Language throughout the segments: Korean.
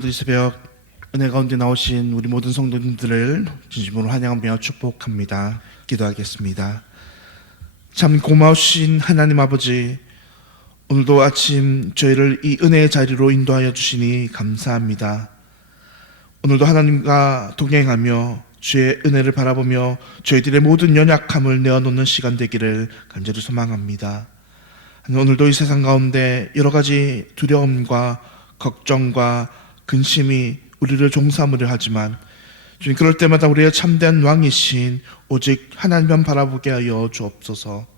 오늘도 이 새벽 은혜 가운데 나오신 우리 모든 성도님들을 진심으로 환영하며 축복합니다. 기도하겠습니다. 참 고마우신 하나님 아버지, 오늘도 아침 저희를 이 은혜의 자리로 인도하여 주시니 감사합니다. 오늘도 하나님과 동행하며 주의 은혜를 바라보며 저희들의 모든 연약함을 내어놓는 시간 되기를 간절히 소망합니다. 오늘도 이 세상 가운데 여러 가지 두려움과 걱정과 근심이 우리를 종사무려 하지만 주님, 그럴 때마다 우리의 참된 왕이신 오직 하나님만 바라보게 하여 주옵소서.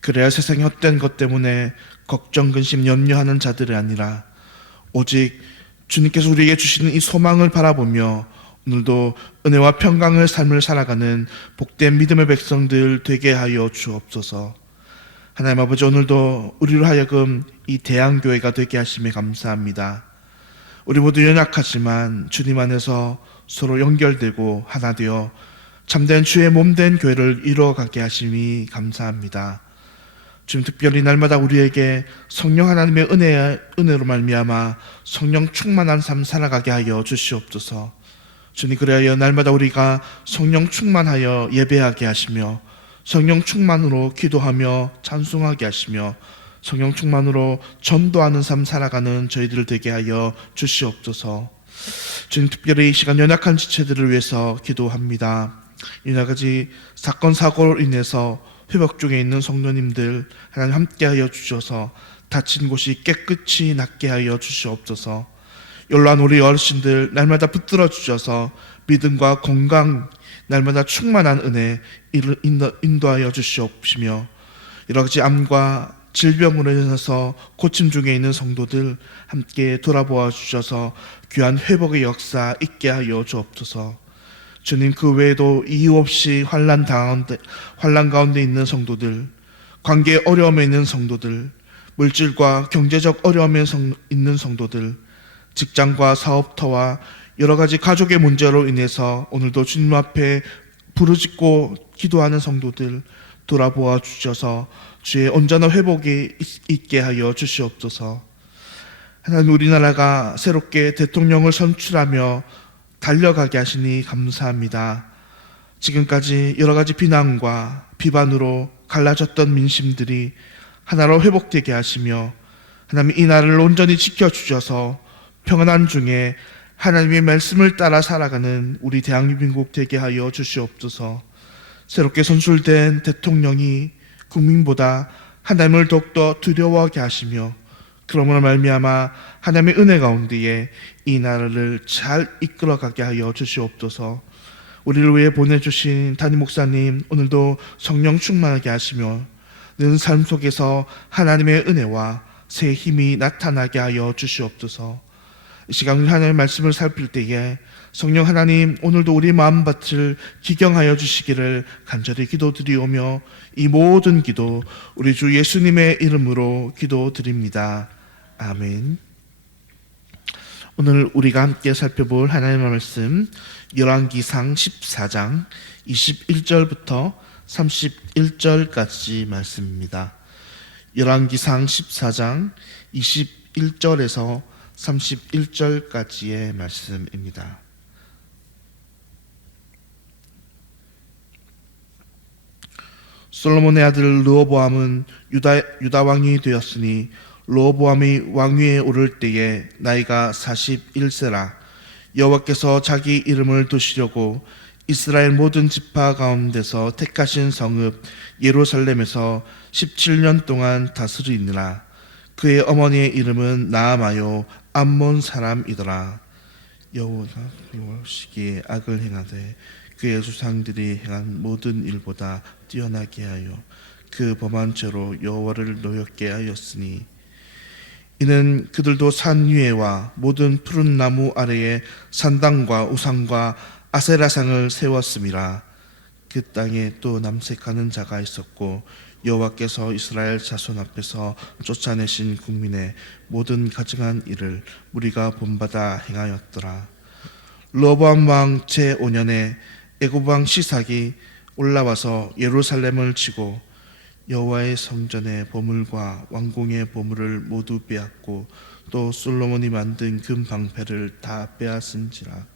그래야 세상의 헛된 것 때문에 걱정, 근심, 염려하는 자들이 아니라 오직 주님께서 우리에게 주시는 이 소망을 바라보며 오늘도 은혜와 평강의 삶을 살아가는 복된 믿음의 백성들 되게 하여 주옵소서. 하나님 아버지, 오늘도 우리로 하여금 이 대안교회가 되게 하심에 감사합니다. 우리 모두 연약하지만 주님 안에서 서로 연결되고 하나 되어 참된 주의 몸된 교회를 이루어가게 하심이 감사합니다. 주님, 특별히 날마다 우리에게 성령 하나님의 은혜로 말미암아 성령 충만한 삶 살아가게 하여 주시옵소서. 주님, 그래야 날마다 우리가 성령 충만하여 예배하게 하시며 성령 충만으로 기도하며 찬송하게 하시며 성령 충만으로 전도하는 삶 살아가는 저희들 되게 하여 주시옵소서. 주님, 특별히 이 시간 연약한 지체들을 위해서 기도합니다. 여러 가지 사건 사고로 인해서 회복 중에 있는 성도님들 하나님 함께하여 주셔서 다친 곳이 깨끗이 낫게 하여 주시옵소서. 연로한 우리 어르신들 날마다 붙들어 주셔서 믿음과 건강 날마다 충만한 은혜 인도하여 주시옵시며 여러 가지 암과 질병으로 인해서 고침 중에 있는 성도들 함께 돌아보아 주셔서 귀한 회복의 역사 있게 하여 주옵소서. 주님, 그 외에도 이유 없이 환난 가운데 있는 성도들, 관계 어려움에 있는 성도들, 물질과 경제적 어려움에 있는 성도들, 직장과 사업터와 여러 가지 가족의 문제로 인해서 오늘도 주님 앞에 부르짖고 기도하는 성도들 돌아보아 주셔서 주의 온전한 회복이 있게 하여 주시옵소서. 하나님, 우리나라가 새롭게 대통령을 선출하며 달려가게 하시니 감사합니다. 지금까지 여러 가지 비난과 비반으로 갈라졌던 민심들이 하나로 회복되게 하시며 하나님, 이 나라를 온전히 지켜주셔서 평안한 중에 하나님의 말씀을 따라 살아가는 우리 대한민국 되게 하여 주시옵소서. 새롭게 선출된 대통령이 국민보다 하나님을 더욱더 두려워하게 하시며 그러므로 말미암아 하나님의 은혜 가운데에 이 나라를 잘 이끌어가게 하여 주시옵소서. 우리를 위해 보내주신 담임 목사님 오늘도 성령 충만하게 하시며 늘 삶 속에서 하나님의 은혜와 새 힘이 나타나게 하여 주시옵소서. 이 시간 하나님의 말씀을 살필 때에 성령 하나님 오늘도 우리 마음밭을 기경하여 주시기를 간절히 기도드리오며 이 모든 기도 우리 주 예수님의 이름으로 기도드립니다. 아멘. 오늘 우리가 함께 살펴볼 하나님의 말씀 열왕기상 14장 21절부터 31절까지 말씀입니다. 열왕기상 14장 21절에서 31절까지의 말씀입니다. 솔로몬의 아들 르호보암은 유다 왕이 되었으니 르호보암이 왕위에 오를 때에 나이가 41세라. 여호와께서 자기 이름을 두시려고 이스라엘 모든 지파 가운데서 택하신 성읍 예루살렘에서 17년 동안 다스리니라. 그의 어머니의 이름은 나아마요 암몬 사람이더라. 여호와가 시기에 악을 행하되 그의 조상들이 행한 모든 일보다 뛰어나게 하여 그 범한 죄로 여호와를 노엽게 하였으니 이는 그들도 산 위에와 모든 푸른 나무 아래에 산당과 우상과 아세라상을 세웠음이라. 그 땅에 또 남색하는 자가 있었고 여호와께서 이스라엘 자손 앞에서 쫓아내신 국민의 모든 가증한 일을 무리가 본받아 행하였더라. 르호보암 왕 제5년에 애굽 왕 시삭이 올라와서 예루살렘을 치고 여호와의 성전의 보물과 왕궁의 보물을 모두 빼앗고 또 솔로몬이 만든 금 방패를 다 빼앗은지라.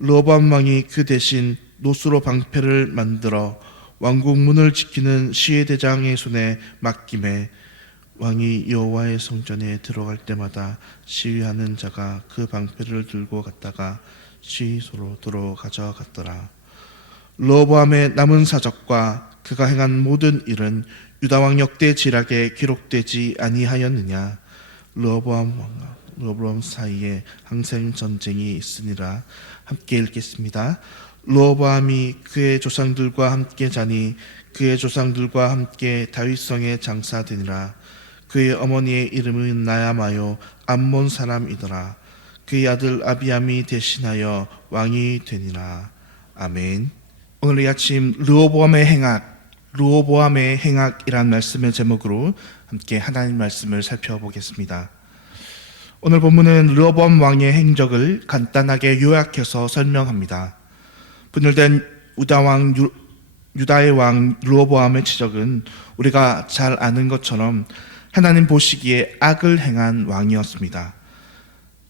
르호보암 왕이 그 대신 노수로 방패를 만들어 왕궁 문을 지키는 시해 대장의 손에 맡김에 왕이 여호와의 성전에 들어갈 때마다 시위하는 자가 그 방패를 들고 갔다가 시소로 가져갔더라. 르호보암의 남은 사적과 그가 행한 모든 일은 유다 왕 역대 지략에 기록되지 아니하였느냐. 르호보암 사이에 항생 전쟁이 있으니라. 함께 읽겠습니다. 르호보암이 그의 조상들과 함께 자니 그의 조상들과 함께 다윗성에 장사되니라. 그의 어머니의 이름은 나야마요 암몬 사람이더라. 그의 아들 아비암이 대신하여 왕이 되니라. 아멘. 오늘 이 아침 르호보암의 행악이란 말씀의 제목으로 함께 하나님 말씀을 살펴보겠습니다. 오늘 본문은 르호보암 왕의 행적을 간단하게 요약해서 설명합니다. 분열된 유다의 왕 르호보암의 지적은 우리가 잘 아는 것처럼 하나님 보시기에 악을 행한 왕이었습니다.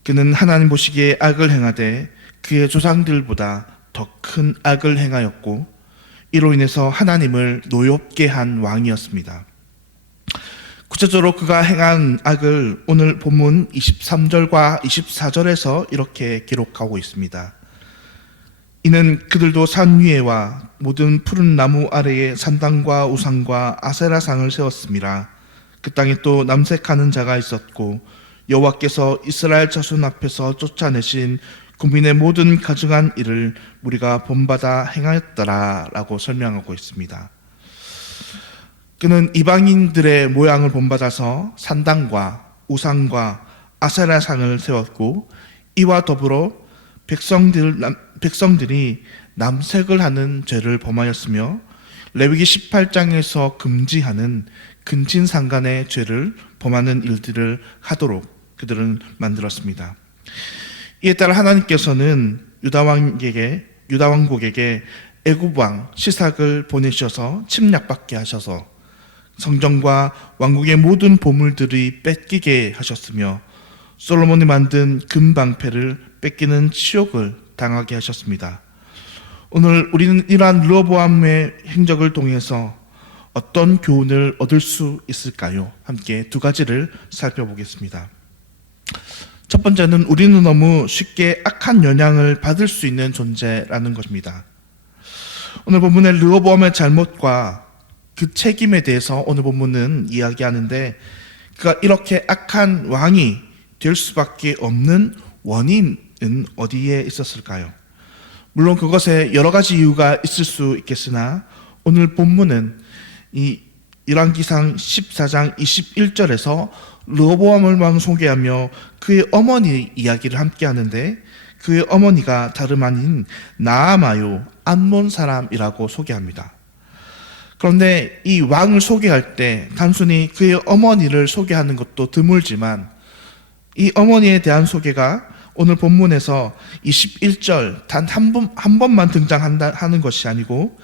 그는 하나님 보시기에 악을 행하되 그의 조상들보다 더 큰 악을 행하였고 이로 인해서 하나님을 노엽게 한 왕이었습니다. 구체적으로 그가 행한 악을 오늘 본문 23절과 24절에서 이렇게 기록하고 있습니다. 이는 그들도 산 위에와 모든 푸른 나무 아래에 산당과 우상과 아세라상을 세웠습니다. 그 땅에 또 남색하는 자가 있었고 여호와께서 이스라엘 자손 앞에서 쫓아내신 국민의 모든 가증한 일을 우리가 본받아 행하였더라 라고 설명하고 있습니다. 그는 이방인들의 모양을 본받아서 산당과 우상과 아세라상을 세웠고 이와 더불어 백성들이 남색을 하는 죄를 범하였으며 레위기 18장에서 금지하는 근친상간의 죄를 범하는 일들을 하도록 그들은 만들었습니다. 이에 따라 하나님께서는 유다 왕국에게 애굽 왕 시삭을 보내셔서 침략받게 하셔서 성전과 왕국의 모든 보물들이 뺏기게 하셨으며 솔로몬이 만든 금방패를 뺏기는 치욕을 당하게 하셨습니다. 오늘 우리는 이러한 르호보암의 행적을 통해서 어떤 교훈을 얻을 수 있을까요? 함께 두 가지를 살펴보겠습니다. 첫 번째는 우리는 너무 쉽게 악한 영향을 받을 수 있는 존재라는 것입니다. 오늘 본문의 르호보암의 잘못과 그 책임에 대해서 오늘 본문은 이야기하는데 그가 이렇게 악한 왕이 될 수밖에 없는 원인은 어디에 있었을까요? 물론 그것에 여러 가지 이유가 있을 수 있겠으나 오늘 본문은 이 열왕기상 14장 21절에서 르호보암을 왕 소개하며 그의 어머니 이야기를 함께 하는데 그의 어머니가 다름 아닌 나아마요 암몬 사람이라고 소개합니다. 그런데 이 왕을 소개할 때 단순히 그의 어머니를 소개하는 것도 드물지만 이 어머니에 대한 소개가 오늘 본문에서 21절 단 한 번만 등장하는 것이 아니고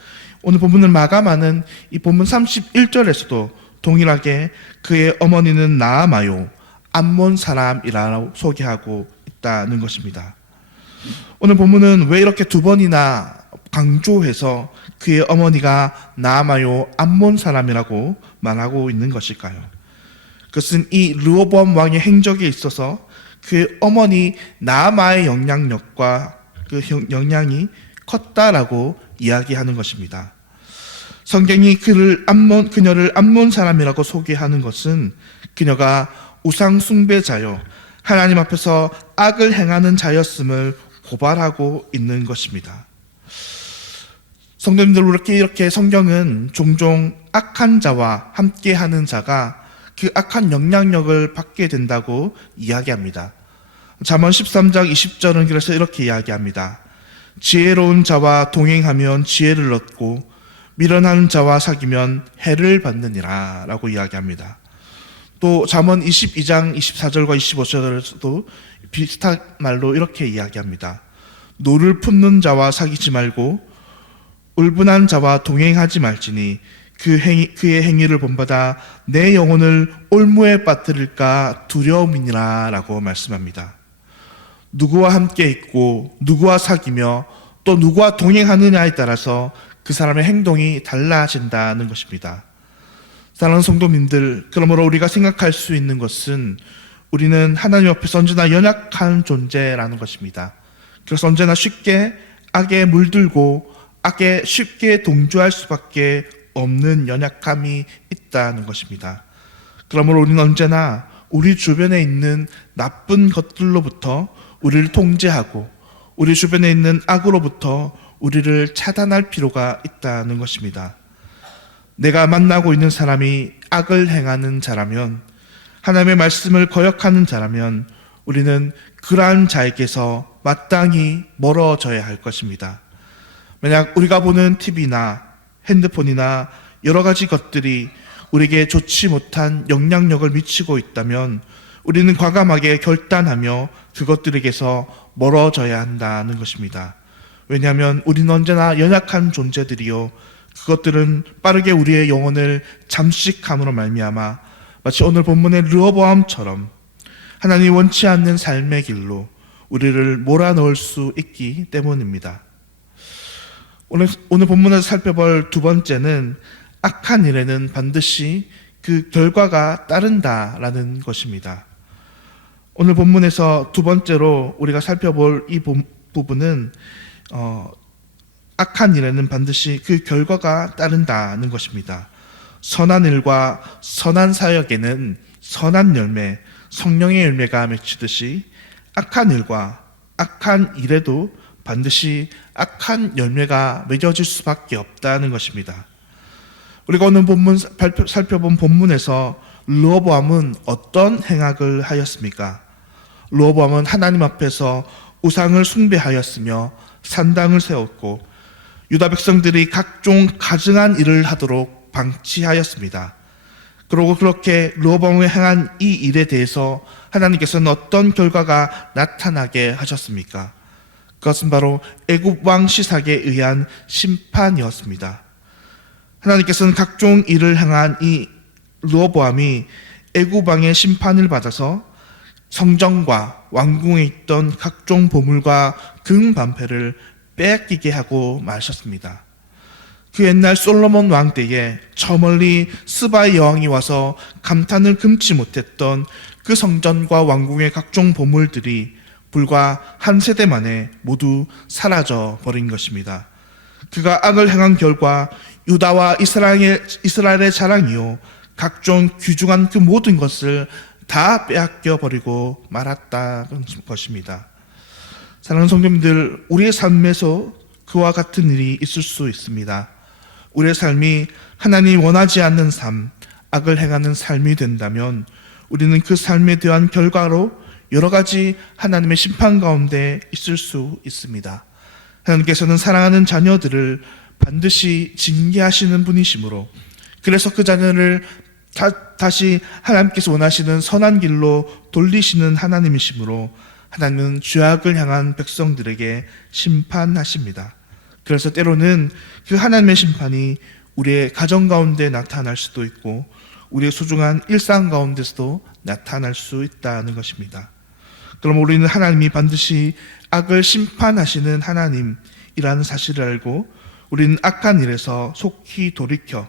오늘 본문을 마감하는 이 본문 31절에서도 동일하게 그의 어머니는 나아마요 암몬 사람이라고 소개하고 있다는 것입니다. 오늘 본문은 왜 이렇게 두 번이나 강조해서 그의 어머니가 나아마요 암몬 사람이라고 말하고 있는 것일까요? 그것은 이 르호보암 왕의 행적에 있어서 그의 어머니 나아마의 영향력과 그 영향이 컸다라고 이야기하는 것입니다. 성경이 그녀를 암몬 사람이라고 소개하는 것은 그녀가 우상 숭배자요 하나님 앞에서 악을 행하는 자였음을 고발하고 있는 것입니다. 성도님들, 이렇게 성경은 종종 악한 자와 함께하는 자가 그 악한 영향력을 받게 된다고 이야기합니다. 잠언 13장 20절은 그래서 이렇게 이야기합니다. 지혜로운 자와 동행하면 지혜를 얻고 미련한 자와 사귀면 해를 받느니라 라고 이야기합니다. 또 잠언 22장 24절과 25절에서도 비슷한 말로 이렇게 이야기합니다. 노를 품는 자와 사귀지 말고 울분한 자와 동행하지 말지니 그의 행위를 본받아 내 영혼을 올무에 빠뜨릴까 두려움이니라 라고 말씀합니다. 누구와 함께 있고 누구와 사귀며 또 누구와 동행하느냐에 따라서 그 사람의 행동이 달라진다는 것입니다. 사랑하는 성도님들, 그러므로 우리가 생각할 수 있는 것은 우리는 하나님 앞에서 언제나 연약한 존재라는 것입니다. 그래서 언제나 쉽게 악에 물들고 악에 쉽게 동조할 수밖에 없는 연약함이 있다는 것입니다. 그러므로 우리는 언제나 우리 주변에 있는 나쁜 것들로부터 우리를 통제하고 우리 주변에 있는 악으로부터 우리를 차단할 필요가 있다는 것입니다. 내가 만나고 있는 사람이 악을 행하는 자라면, 하나님의 말씀을 거역하는 자라면 우리는 그러한 자에게서 마땅히 멀어져야 할 것입니다. 만약 우리가 보는 TV나 핸드폰이나 여러 가지 것들이 우리에게 좋지 못한 영향력을 미치고 있다면 우리는 과감하게 결단하며 그것들에게서 멀어져야 한다는 것입니다. 왜냐하면 우리는 언제나 연약한 존재들이요, 그것들은 빠르게 우리의 영혼을 잠식함으로 말미암아 마치 오늘 본문의 르호보암처럼 하나님이 원치 않는 삶의 길로 우리를 몰아넣을 수 있기 때문입니다. 오늘 본문에서 살펴볼 두 번째는 악한 일에는 반드시 그 결과가 따른다라는 것입니다. 오늘 본문에서 두 번째로 우리가 살펴볼 이 부분은 악한 일에는 반드시 그 결과가 따른다는 것입니다. 선한 일과 선한 사역에는 선한 열매, 성령의 열매가 맺히듯이 악한 일과 악한 일에도 반드시 악한 열매가 맺어질 수밖에 없다는 것입니다. 우리가 오늘 살펴본 본문에서 르호보암은 어떤 행악을 하였습니까? 르호보암은 하나님 앞에서 우상을 숭배하였으며 산당을 세웠고 유다 백성들이 각종 가증한 일을 하도록 방치하였습니다. 그리고 그렇게 르호보암이 행한 이 일에 대해서 하나님께서는 어떤 결과가 나타나게 하셨습니까? 그것은 바로 애굽 왕 시삭에 의한 심판이었습니다. 하나님께서는 각종 일을 행한 이 르호보암이 애굽 왕의 심판을 받아서 성전과 왕궁에 있던 각종 보물과 금반패를 빼앗기게 하고 마셨습니다. 그 옛날 솔로몬 왕 때에 저 멀리 스바의 여왕이 와서 감탄을 금치 못했던 그 성전과 왕궁의 각종 보물들이 불과 한 세대 만에 모두 사라져 버린 것입니다. 그가 악을 행한 결과 유다와 이스라엘의 자랑이요 각종 귀중한 그 모든 것을 다 빼앗겨 버리고 말았다는 것입니다. 사랑하는 성도님들, 우리의 삶에서 그와 같은 일이 있을 수 있습니다. 우리의 삶이 하나님이 원하지 않는 삶, 악을 행하는 삶이 된다면 우리는 그 삶에 대한 결과로 여러 가지 하나님의 심판 가운데 있을 수 있습니다. 하나님께서는 사랑하는 자녀들을 반드시 징계하시는 분이시므로, 그래서 그 자녀를 다시 하나님께서 원하시는 선한 길로 돌리시는 하나님이시므로 하나님은 죄악을 향한 백성들에게 심판하십니다. 그래서 때로는 그 하나님의 심판이 우리의 가정 가운데 나타날 수도 있고 우리의 소중한 일상 가운데서도 나타날 수 있다는 것입니다. 그럼 우리는 하나님이 반드시 악을 심판하시는 하나님이라는 사실을 알고 우리는 악한 일에서 속히 돌이켜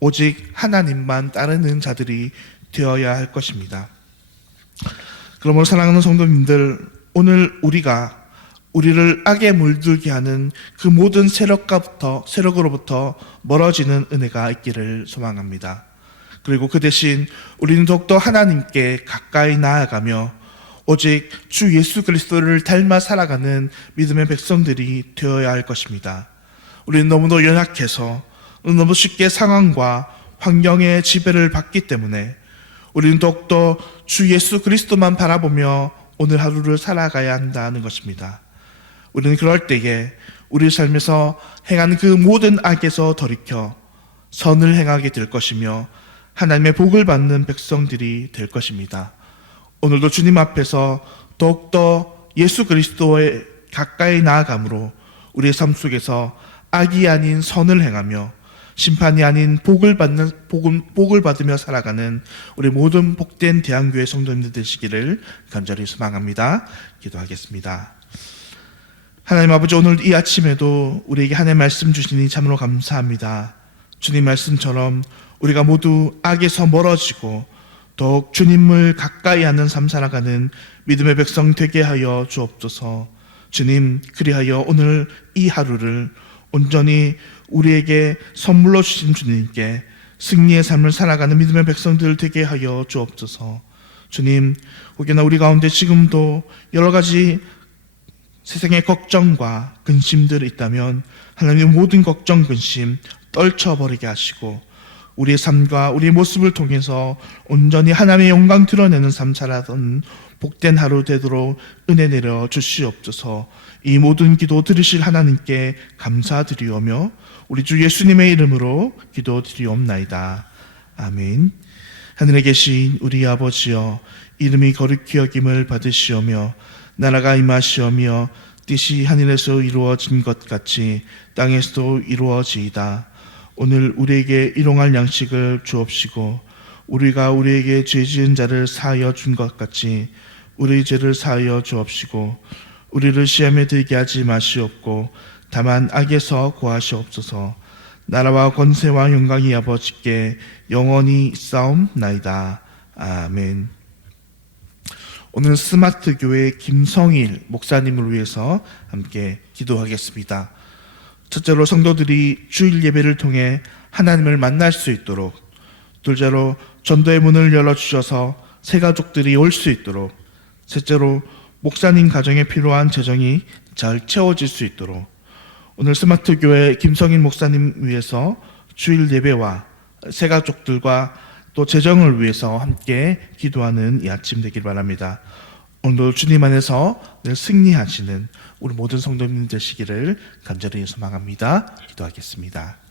오직 하나님만 따르는 자들이 되어야 할 것입니다. 그러므로 사랑하는 성도님들, 오늘 우리를 악에 물들게 하는 그 모든 세력으로부터 멀어지는 은혜가 있기를 소망합니다. 그리고 그 대신 우리는 더욱더 하나님께 가까이 나아가며 오직 주 예수 그리스도를 닮아 살아가는 믿음의 백성들이 되어야 할 것입니다. 우리는 너무도 연약해서 너무 쉽게 상황과 환경의 지배를 받기 때문에 우리는 더욱더 주 예수 그리스도만 바라보며 오늘 하루를 살아가야 한다는 것입니다. 우리는 그럴 때에 우리 삶에서 행하는 그 모든 악에서 돌이켜 선을 행하게 될 것이며 하나님의 복을 받는 백성들이 될 것입니다. 오늘도 주님 앞에서 더욱더 예수 그리스도에 가까이 나아감으로 우리의 삶 속에서 악이 아닌 선을 행하며 심판이 아닌 복을 받으며 살아가는 우리 모든 복된 대한교회 성도님들 되시기를 간절히 소망합니다. 기도하겠습니다. 하나님 아버지, 오늘 이 아침에도 우리에게 하나님의 말씀 주시니 참으로 감사합니다. 주님 말씀처럼 우리가 모두 악에서 멀어지고 더욱 주님을 가까이 하는 삶 살아가는 믿음의 백성 되게 하여 주옵소서. 주님, 그리하여 오늘 이 하루를 온전히 우리에게 선물로 주신 주님께 승리의 삶을 살아가는 믿음의 백성들 되게 하여 주옵소서. 주님, 혹여나 우리 가운데 지금도 여러 가지 세상의 걱정과 근심들이 있다면 하나님 모든 걱정, 근심 떨쳐버리게 하시고 우리의 삶과 우리의 모습을 통해서 온전히 하나님의 영광 드러내는 삶 살아가는 복된 하루 되도록 은혜 내려 주시옵소서. 이 모든 기도 들으실 하나님께 감사드리오며 우리 주 예수님의 이름으로 기도드리옵나이다. 아멘. 하늘에 계신 우리 아버지여, 이름이 거룩히 여김을 받으시오며 나라가 임하시오며 뜻이 하늘에서 이루어진 것 같이 땅에서도 이루어지이다. 오늘 우리에게 일용할 양식을 주옵시고 우리가 우리에게 죄 지은 자를 사하여 준 것 같이 우리 죄를 사하여 주옵시고 우리를 시험에 들게 하지 마시옵고 다만 악에서 구하시옵소서. 나라와 권세와 영광이 아버지께 영원히 있사옵나이다. 아멘. 오늘 스마트 교회 김성일 목사님을 위해서 함께 기도하겠습니다. 첫째로 성도들이 주일 예배를 통해 하나님을 만날 수 있도록, 둘째로 전도의 문을 열어주셔서 새 가족들이 올 수 있도록, 셋째로 목사님 가정에 필요한 재정이 잘 채워질 수 있도록 오늘 스마트 교회 김성인 목사님 위해서 주일 예배와 새 가족들과 또 재정을 위해서 함께 기도하는 이 아침 되길 바랍니다. 오늘도 주님 안에서 늘 승리하시는 우리 모든 성도님 되시기를 간절히 소망합니다. 기도하겠습니다.